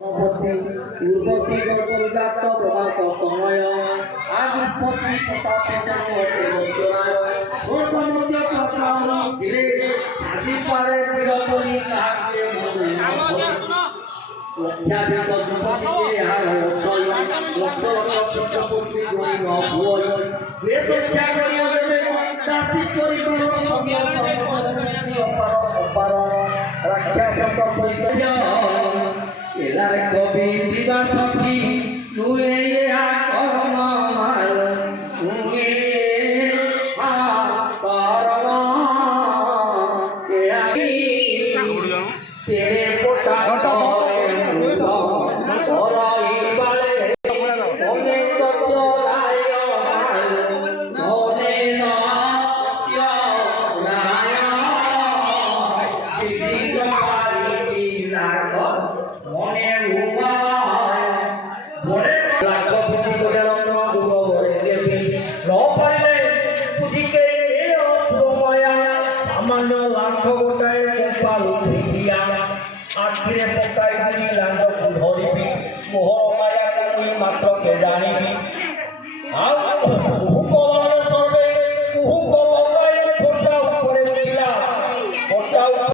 উৎপত্তি কল্পজাত প্রভাব সময় আজ উৎপত্তি ধীরে আদি পারে বিরতনি কাকে কবি দিবা সখী নুয়ে করমার তুমি তেরে পোটা মাত্র